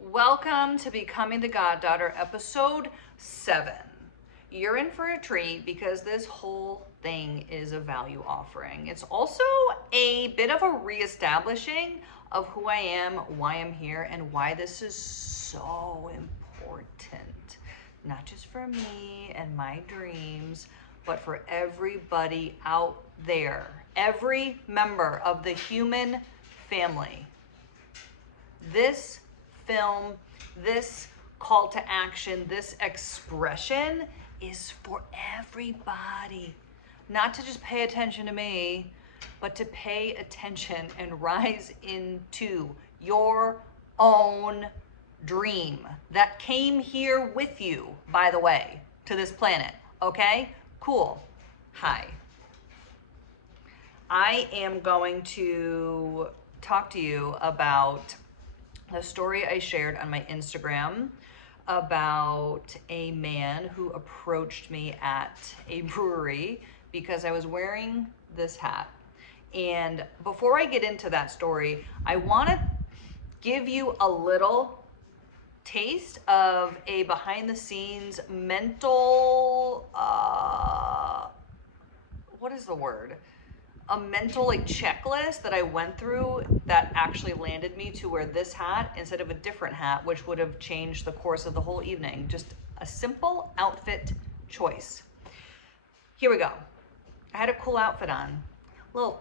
Welcome to Becoming the Goddaughter, episode 7. You're in for a treat because this whole thing is a value offering. It's also a bit of a reestablishing of who I am, why I'm here, and why this is so important. Not just for me and my dreams, but for everybody out there, every member of the human family. This film, this call to action, this expression is for everybody. Not to just pay attention to me, but to pay attention and rise into your own dream that came here with you, by the way, to this planet. Okay? Cool. Hi. I am going to talk to you about the story I shared on my Instagram about a man who approached me at a brewery because I was wearing this hat. And before I get into that story, I want to give you a little taste of a behind the scenes mental, what is the word? A mental checklist that I went through that actually landed me to wear this hat instead of a different hat, which would have changed the course of the whole evening. Just a simple outfit choice. Here we go. I had a cool outfit on. A little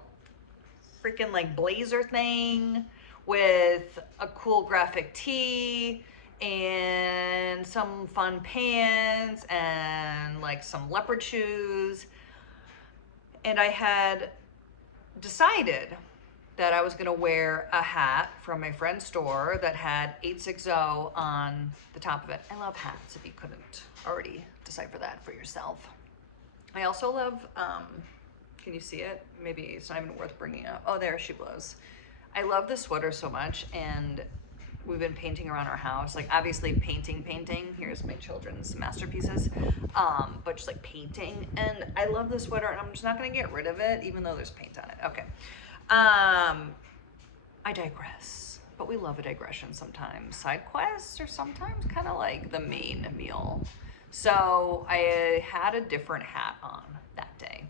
freaking blazer thing with a cool graphic tee and some fun pants and some leopard shoes. And I had decided that I was going to wear a hat from my friend's store that had 860 on the top of it. I love hats, if you couldn't already decipher that for yourself. I also love, can you see it? Maybe it's not even worth bringing up. Oh, there she was. I love this sweater so much, and we've been painting around our house. Obviously painting. Here's my children's masterpieces. But just painting. And I love this sweater, and I'm just not going to get rid of it, even though there's paint on it. Okay. I digress. But we love a digression sometimes. Side quests are sometimes kind of like the main meal. So I had a different hat on that day.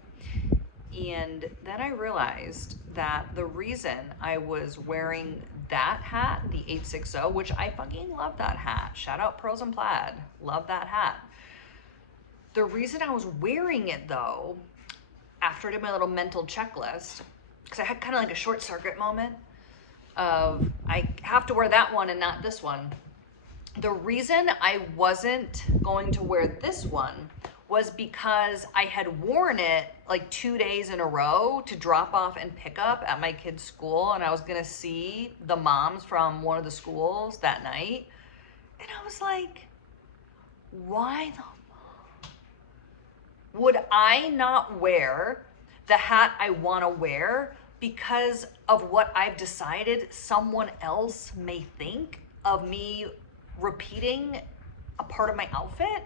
And then I realized that the reason I was wearing that hat, the 860, which I fucking love that hat. Shout out Pearls and Plaid. Love that hat. The reason I was wearing it though, after I did my little mental checklist, because I had kind of a short circuit moment of I have to wear that one and not this one. The reason I wasn't going to wear this one was because I had worn it 2 days in a row to drop off and pick up at my kid's school, and I was gonna see the moms from one of the schools that night, and I was like, why the fuck would I not wear the hat I want to wear because of what I've decided someone else may think of me repeating a part of my outfit?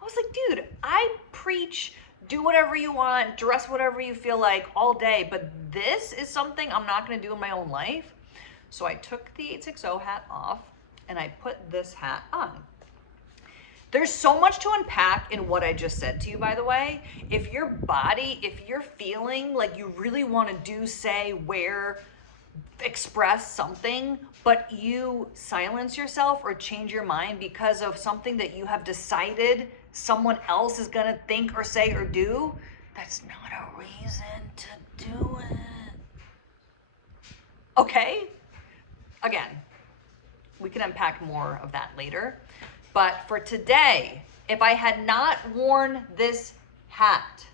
I was like, dude, I preach do whatever you want, dress whatever you feel like all day, but this is something I'm not going to do in my own life. So I took the 860 hat off and I put this hat on. There's so much to unpack in what I just said to you, by the way. If your body, if you're feeling like you really want to do, say, wear, express something, but you silence yourself or change your mind because of something that you have decided someone else is going to think or say or do, that's not a reason to do it. Okay? Again, we can unpack more of that later. But for today, if I had not worn this hat,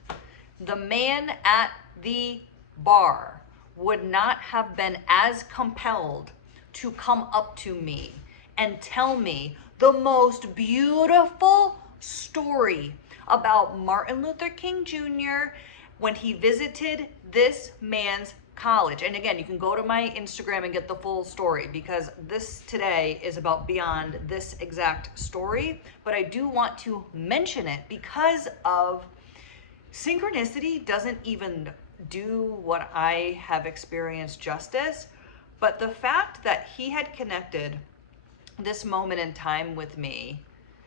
the man at the bar would not have been as compelled to come up to me and tell me the most beautiful story about Martin Luther King Jr. when he visited this man's college. And again, you can go to my Instagram and get the full story because this today is about beyond this exact story. But I do want to mention it because of synchronicity doesn't even do what I have experienced justice. But the fact that he had connected this moment in time with me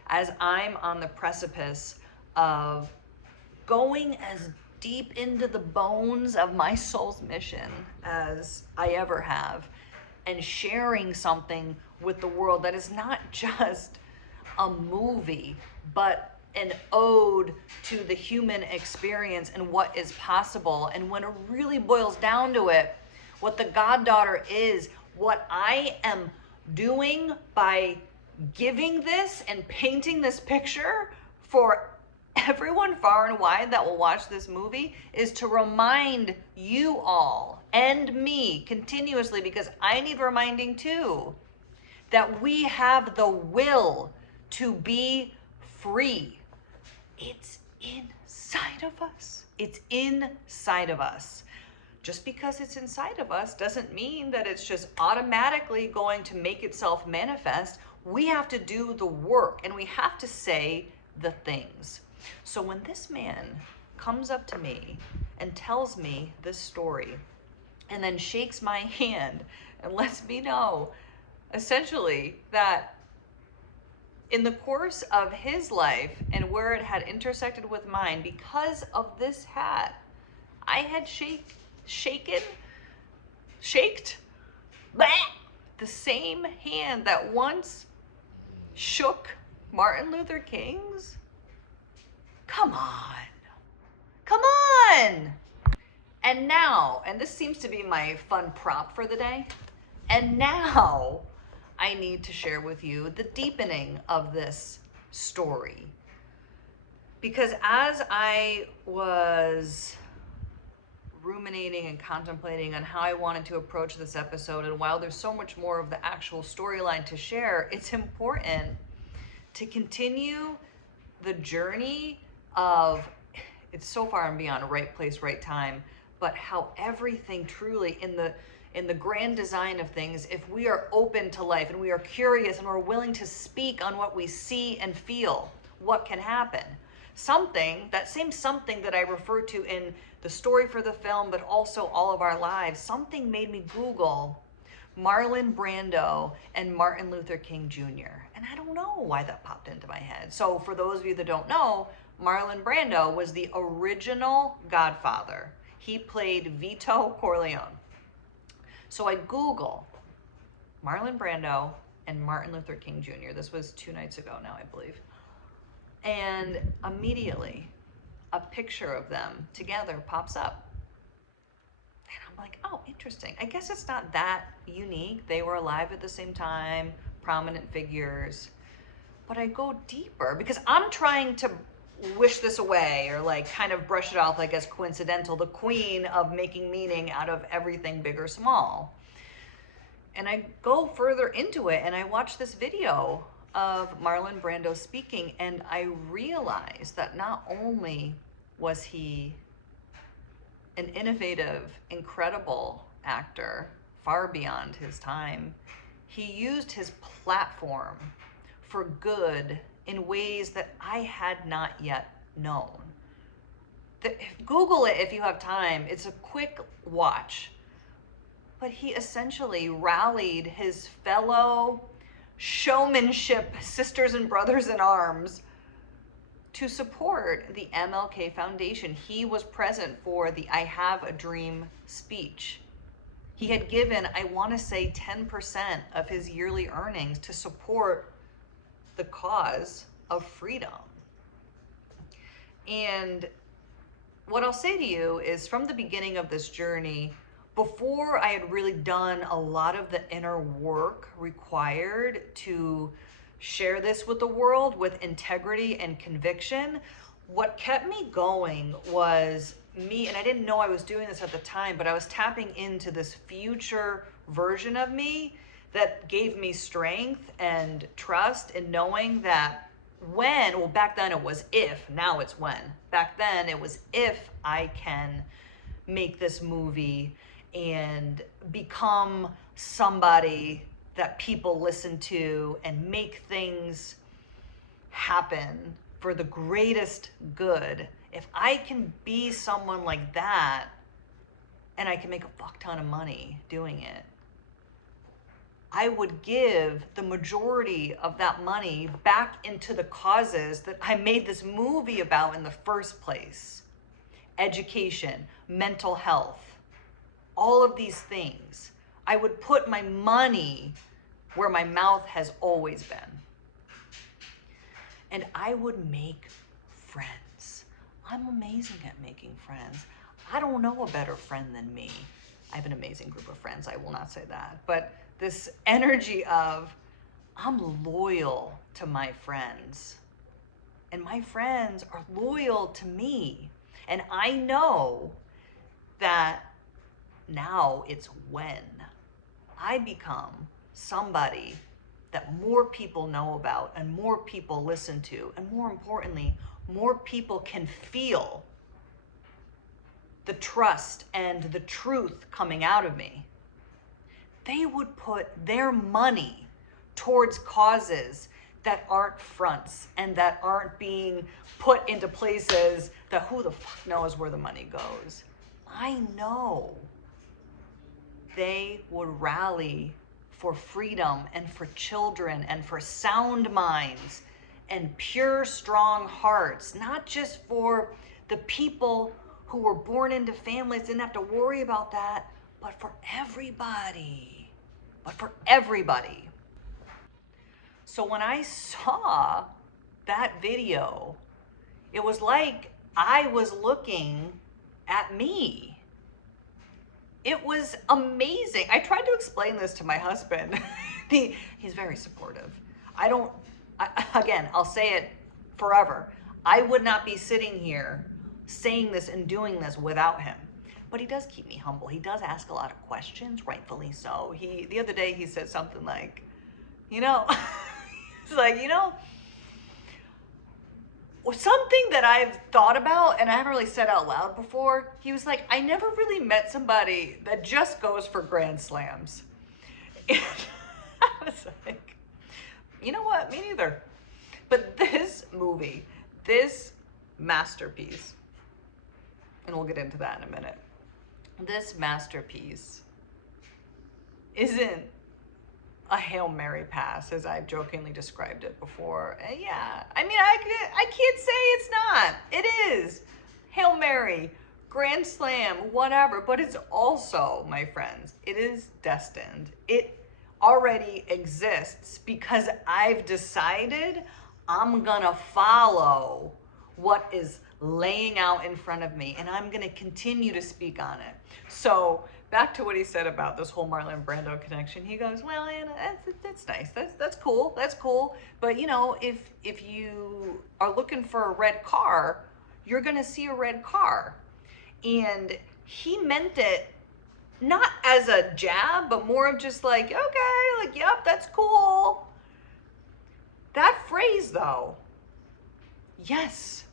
as I'm on the precipice of going as deep into the bones of my soul's mission as I ever have, and sharing something with the world that is not just a movie, but an ode to the human experience and what is possible. And when it really boils down to it, what the goddaughter is, what I am doing by giving this and painting this picture for everyone far and wide that will watch this movie is to remind you all and me continuously, because I need reminding too, that we have the will to be free. It's inside of us. It's inside of us. Just because it's inside of us doesn't mean that it's just automatically going to make itself manifest. We have to do the work, and we have to say the things. So when this man comes up to me and tells me this story, and then shakes my hand and lets me know essentially that in the course of his life and where it had intersected with mine, because of this hat, I had shaked the same hand that once shook Martin Luther King's. Come on. And now, and this seems to be my fun prop for the day, and now I need to share with you the deepening of this story. Because as I was ruminating and contemplating on how I wanted to approach this episode, and while there's so much more of the actual storyline to share, it's important to continue the journey of, it's so far and beyond right place, right time, but how everything truly in the grand design of things, if we are open to life and we are curious and we're willing to speak on what we see and feel, what can happen? That same something that I refer to in the story for the film, but also all of our lives, something made me Google Marlon Brando and Martin Luther King Jr. And I don't know why that popped into my head. So for those of you that don't know, Marlon Brando was the original Godfather. He played Vito Corleone. So I Google Marlon Brando and Martin Luther King Jr. This was 2 nights ago now, I believe. And immediately a picture of them together pops up. And I'm like, oh, interesting. I guess it's not that unique. They were alive at the same time, prominent figures. But I go deeper because I'm trying to wish this away or like kind of brush it off like as coincidental, the queen of making meaning out of everything big or small. And I go further into it and I watch this video of Marlon Brando speaking, and I realize that not only was he an innovative, incredible actor, far beyond his time, he used his platform for good in ways that I had not yet known. Google it if you have time. It's a quick watch. But he essentially rallied his fellow showmanship sisters and brothers in arms to support the MLK Foundation. He was present for the I Have a Dream speech. He had given, I want to say, 10% of his yearly earnings to support the cause of freedom. And what I'll say to you is, from the beginning of this journey, before I had really done a lot of the inner work required to share this with the world with integrity and conviction, what kept me going was me, and I didn't know I was doing this at the time, but I was tapping into this future version of me that gave me strength and trust in knowing that back then it was if, now it's when. Back then it was if I can make this movie and become somebody that people listen to and make things happen for the greatest good. If I can be someone like that and I can make a fuck ton of money doing it, I would give the majority of that money back into the causes that I made this movie about in the first place. Education, mental health, all of these things. I would put my money where my mouth has always been. And I would make friends. I'm amazing at making friends. I don't know a better friend than me. I have an amazing group of friends, I will not say that. But this energy of, I'm loyal to my friends. And my friends are loyal to me. And I know that now it's when I become somebody that more people know about and more people listen to, and more importantly, more people can feel the trust and the truth coming out of me. They would put their money towards causes that aren't fronts and that aren't being put into places that who the fuck knows where the money goes. I know they would rally for freedom and for children and for sound minds and pure, strong hearts, not just for the people who were born into families, didn't have to worry about that, but for everybody. But for everybody. So when I saw that video, it was like I was looking at me. It was amazing. I tried to explain this to my husband. He's very supportive. Again, I'll say it forever. I would not be sitting here saying this and doing this without him. But he does keep me humble. He does ask a lot of questions, rightfully so. The other day he said something like, he's like, something that I've thought about and I haven't really said out loud before. He was like, I never really met somebody that just goes for grand slams. And I was like, you know what? Me neither. But this movie, this masterpiece, and we'll get into that in a minute. This masterpiece isn't a Hail Mary pass, as I've jokingly described it before. Yeah, I mean, I can't say it's not. It is. Hail Mary, Grand Slam, whatever. But it's also, my friends, it is destined. It already exists because I've decided I'm gonna follow what is laying out in front of me, and I'm gonna continue to speak on it. So back to what he said about this whole Marlon Brando connection. He goes, well, Anna, that's nice. That's cool. That's cool. But if you are looking for a red car, you're gonna see a red car. And he meant it not as a jab, but more of just like, okay, like, yep, that's cool. That phrase though, yes,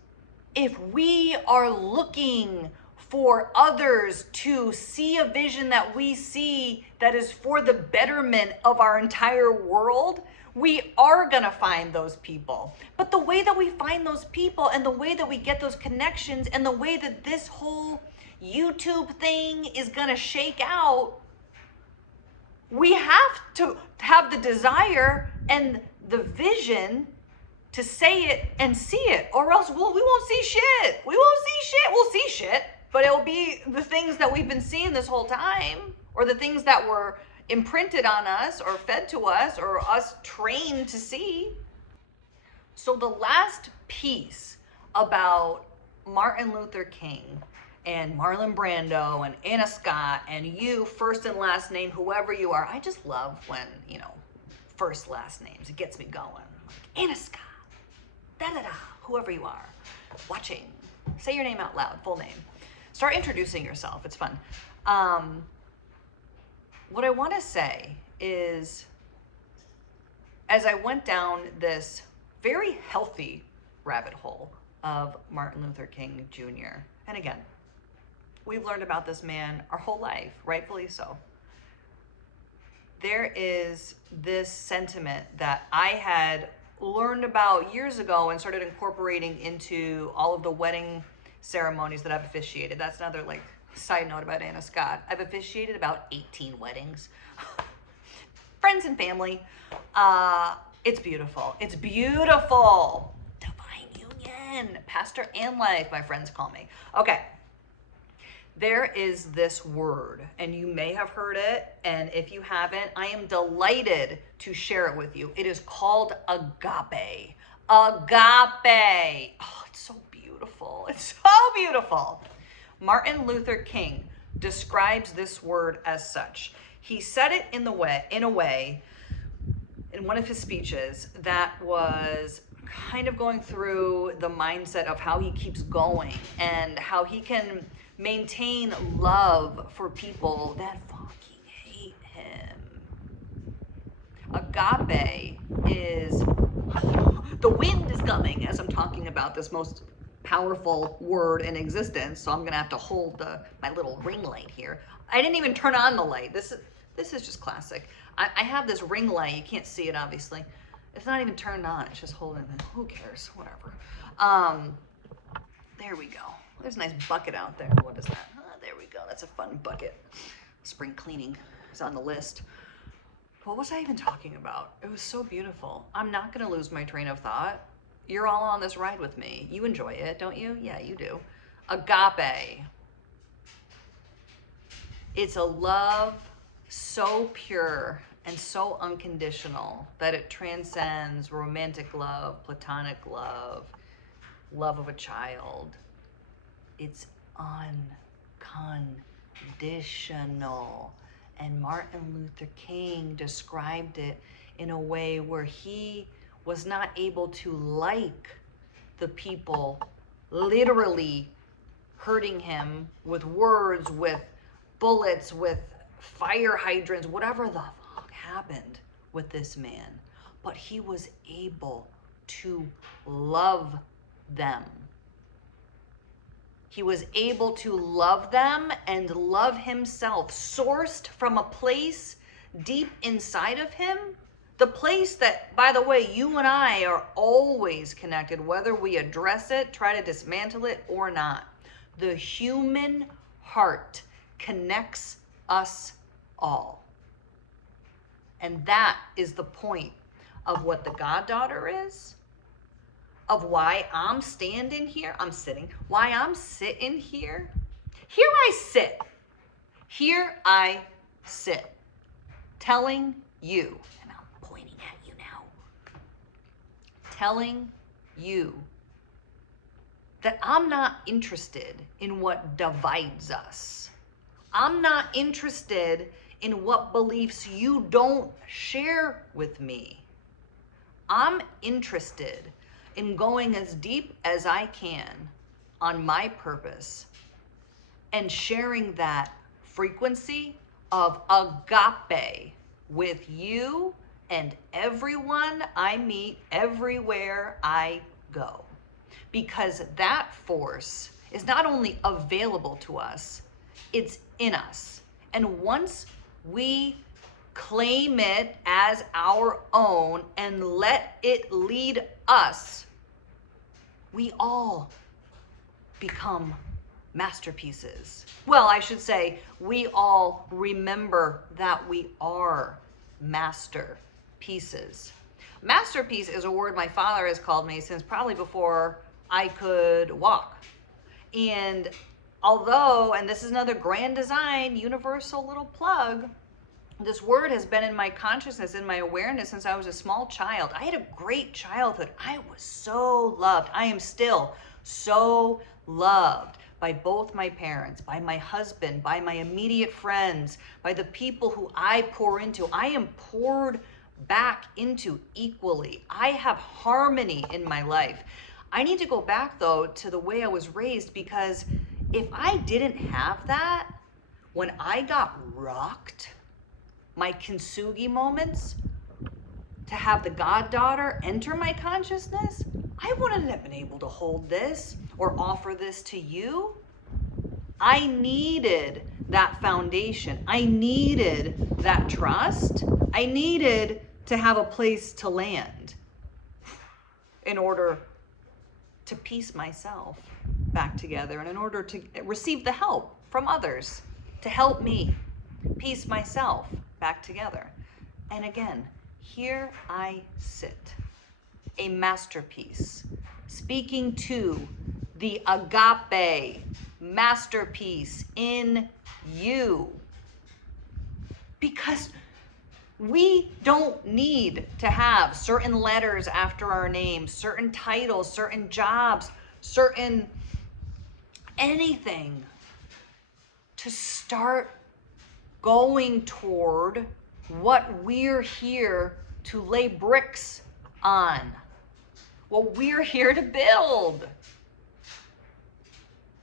if we are looking for others to see a vision that we see that is for the betterment of our entire world, we are gonna find those people. But the way that we find those people and the way that we get those connections and the way that this whole YouTube thing is gonna shake out, we have to have the desire and the vision to say it and see it, or else we won't see shit. We won't see shit. We'll see shit, but it'll be the things that we've been seeing this whole time, or the things that were imprinted on us or fed to us or us trained to see. So the last piece about Martin Luther King and Marlon Brando and Anna Scott and you, first and last name, whoever you are, I just love when, first last names. It gets me going. Like Anna Scott, da-da-da, whoever you are, watching. Say your name out loud, full name. Start introducing yourself. It's fun. What I want to say is, as I went down this very healthy rabbit hole of Martin Luther King Jr., and again, we've learned about this man our whole life, rightfully so. There is this sentiment that I had learned about years ago and started incorporating into all of the wedding ceremonies that I've officiated. That's another side note about Anna Scott. I've officiated about 18 weddings. friends and family. It's beautiful. It's beautiful. Divine union. Pastor and life, my friends call me. Okay. There is this word, and you may have heard it, and if you haven't, I am delighted to share it with you. It is called agape. Agape. Oh, it's so beautiful. It's so beautiful. Martin Luther King describes this word as such. He said it in a way, in one of his speeches that was kind of going through the mindset of how he keeps going and how he can maintain love for people that fucking hate him. Agape is, the wind is coming as I'm talking about this most powerful word in existence, so I'm gonna have to hold my little ring light here. I didn't even turn on the light. This is just classic. I have this ring light. You can't see it, obviously. It's not even turned on. It's just holding it. Who cares? Whatever. There we go. There's a nice bucket out there. What is that? There we go. That's a fun bucket. Spring cleaning is on the list. What was I even talking about? It was so beautiful. I'm not going to lose my train of thought. You're all on this ride with me. You enjoy it, don't you? Yeah, you do. Agape. It's a love so pure and so unconditional that it transcends romantic love, platonic love, love of a child. It's unconditional. And Martin Luther King described it in a way where he was not able to like the people literally hurting him with words, with bullets, with fire hydrants, whatever the fuck happened with this man. But he was able to love them. He was able to love them and love himself, sourced from a place deep inside of him. The place that, by the way, you and I are always connected, whether we address it, try to dismantle it or not. The human heart connects us all. And that is the point of what the goddaughter is, of why I'm standing here. I'm sitting. Why I'm sitting here. Here I sit. Here I sit. Telling you, and I'm pointing at you now, telling you that I'm not interested in what divides us. I'm not interested in what beliefs you don't share with me. I'm interested in going as deep as I can on my purpose and sharing that frequency of agape with you and everyone I meet, everywhere I go. Because that force is not only available to us, it's in us. And once we claim it as our own and let it lead us, we all become masterpieces. Well, I should say, we all remember that we are masterpieces. Masterpiece is a word my father has called me since probably before I could walk. And although, and this is another grand design, universal little plug, this word has been in my consciousness, in my awareness since I was a small child. I had a great childhood. I was so loved. I am still so loved by both my parents, by my husband, by my immediate friends, by the people who I pour into. I am poured back into equally. I have harmony in my life. I need to go back, though, to the way I was raised, because if I didn't have that, when I got rocked, my kintsugi moments, to have the goddaughter enter my consciousness, I wouldn't have been able to hold this or offer this to you. I needed that foundation. I needed that trust. I needed to have a place to land in order to piece myself back together and in order to receive the help from others to help me piece myself back together. And again, here I sit, a masterpiece, speaking to the agape masterpiece in you. Because we don't need to have certain letters after our names, certain titles, certain jobs, certain anything to start going toward what we're here to lay bricks on, what we're here to build.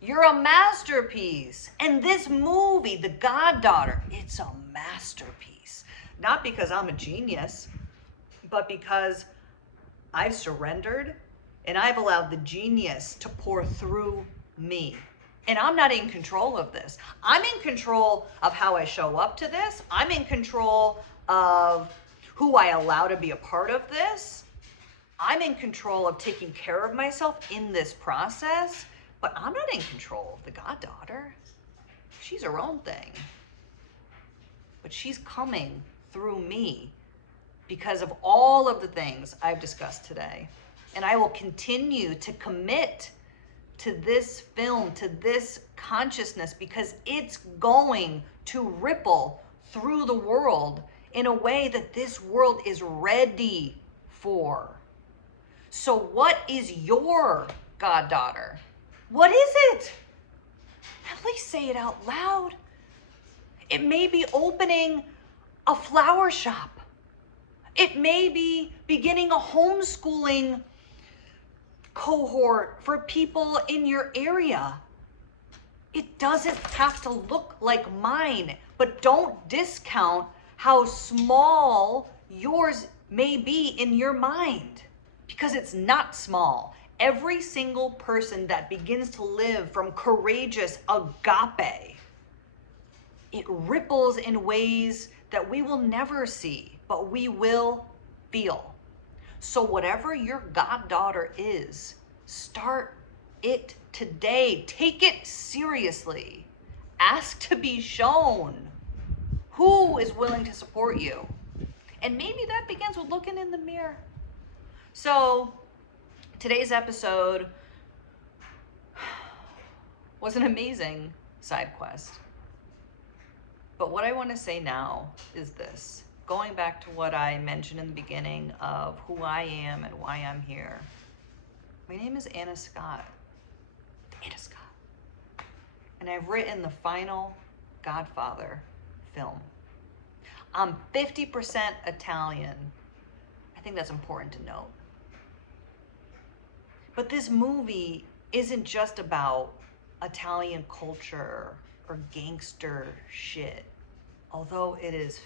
You're a masterpiece. And this movie, The Goddaughter, it's a masterpiece. Not because I'm a genius, but because I've surrendered and I've allowed the genius to pour through me. And I'm not in control of this. I'm in control of how I show up to this. I'm in control of who I allow to be a part of this. I'm in control of taking care of myself in this process. But I'm not in control of the goddaughter. She's her own thing. But she's coming through me because of all of the things I've discussed today. And I will continue to commit to this film, to this consciousness, because it's going to ripple through the world in a way that this world is ready for. So what is your goddaughter? What is it? At least say it out loud. It may be opening a flower shop. It may be beginning a homeschooling cohort for people in your area. It doesn't have to look like mine, but don't discount how small yours may be in your mind, because it's not small. Every single person that begins to live from courageous agape, it ripples in ways that we will never see, but we will feel. So whatever your goddaughter is, start it today. Take it seriously. Ask to be shown. Who is willing to support you? And maybe that begins with looking in the mirror. So today's episode was an amazing side quest. But what I want to say now is this. Going back to what I mentioned in the beginning of who I am and why I'm here. My name is Anna Scott. Anna Scott. And I've written the final Godfather film. I'm 50% Italian. I think that's important to note. But this movie isn't just about Italian culture or gangster shit, although it is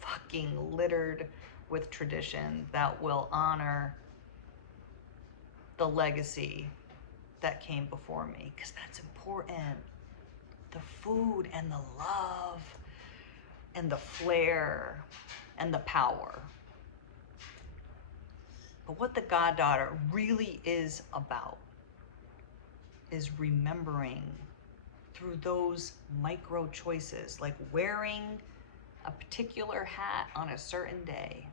fucking littered with tradition that will honor the legacy that came before me, because that's important. The food and the love and the flair and the power. But what The Goddaughter really is about is remembering through those micro choices, like wearing a particular hat on a certain day,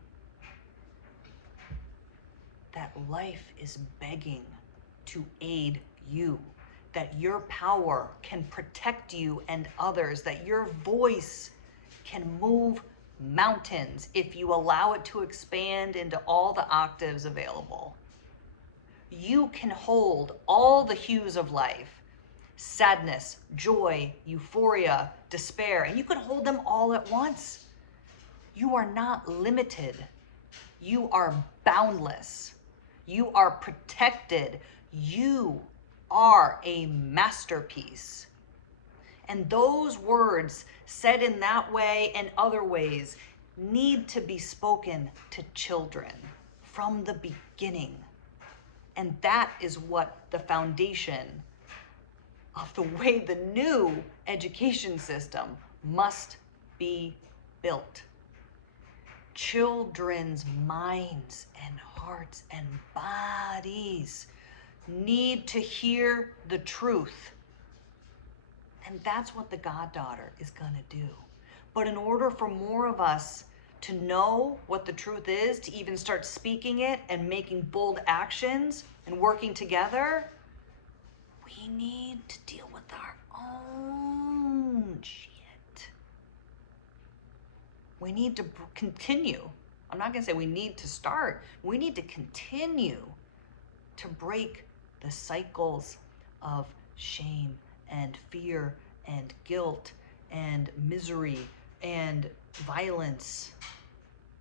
that life is begging to aid you, that your power can protect you and others, that your voice can move mountains if you allow it to expand into all the octaves available. You can hold all the hues of life, sadness, joy, euphoria, despair, and you can hold them all at once. You are not limited. You are boundless. You are protected. You are a masterpiece. And those words said in that way and other ways need to be spoken to children from the beginning. And that is what the foundation of the way the new education system must be built. Children's minds and hearts and bodies need to hear the truth. And that's what The Goddaughter is going to do. But in order for more of us to know what the truth is, to even start speaking it and making bold actions and working together, we need to deal with our own shit. We need to continue. I'm not gonna say we need to start. We need to continue to break the cycles of shame and fear and guilt and misery and violence,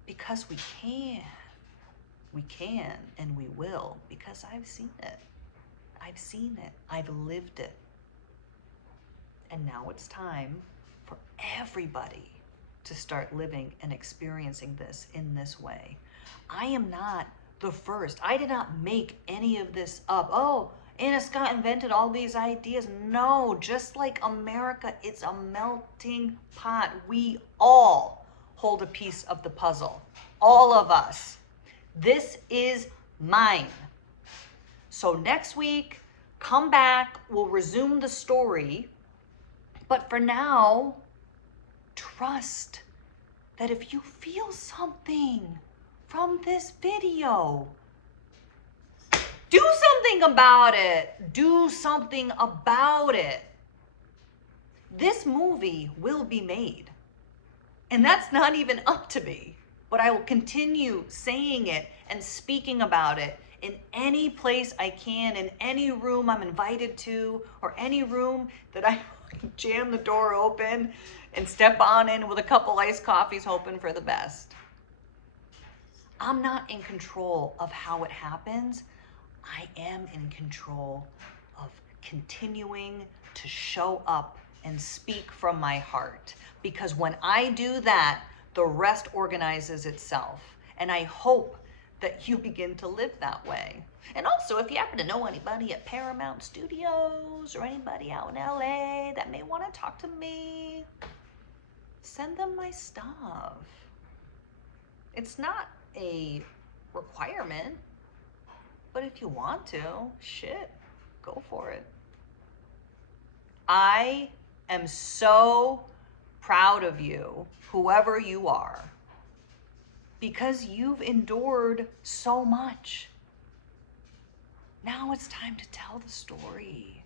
because we can. We can and we will, because I've seen it. I've seen it. I've lived it. And now it's time for everybody to start living and experiencing this in this way. I am not the first. I did not make any of this up. Oh, Anna Scott invented all these ideas. No, just like America, it's a melting pot. We all hold a piece of the puzzle. All of us. This is mine. So next week, come back, we'll resume the story. But for now, trust that if you feel something from this video, do something about it. Do something about it. This movie will be made. And that's not even up to me. But I will continue saying it and speaking about it in any place I can, in any room I'm invited to, or any room that I jam the door open and step on in with a couple iced coffees hoping for the best. I'm not in control of how it happens. I am in control of continuing to show up and speak from my heart. Because when I do that, the rest organizes itself. And I hope that you begin to live that way. And also, if you happen to know anybody at Paramount Studios or anybody out in LA that may want to talk to me, send them my stuff. It's not a requirement, but if you want to, shit, go for it. I am so proud of you, whoever you are, because you've endured so much. Now it's time to tell the story,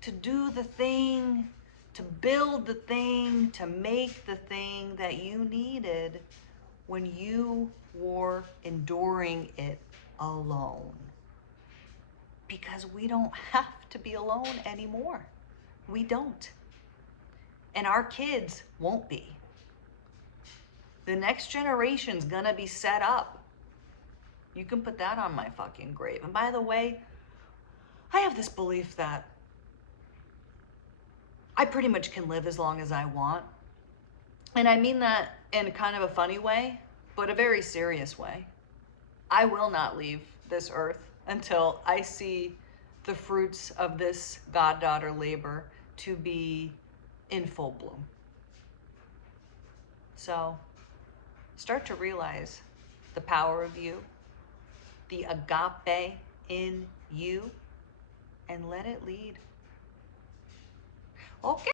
to do the thing, to build the thing, to make the thing that you needed when you were enduring it alone. Because we don't have to be alone anymore. We don't. And our kids won't be. The next generation's gonna be set up. You can put that on my fucking grave. And by the way, I have this belief that I pretty much can live as long as I want. And I mean that in kind of a funny way, but a very serious way. I will not leave this earth until I see the fruits of this goddaughter labor to be in full bloom. So start to realize the power of you, the agape in you, and let it lead. Okay.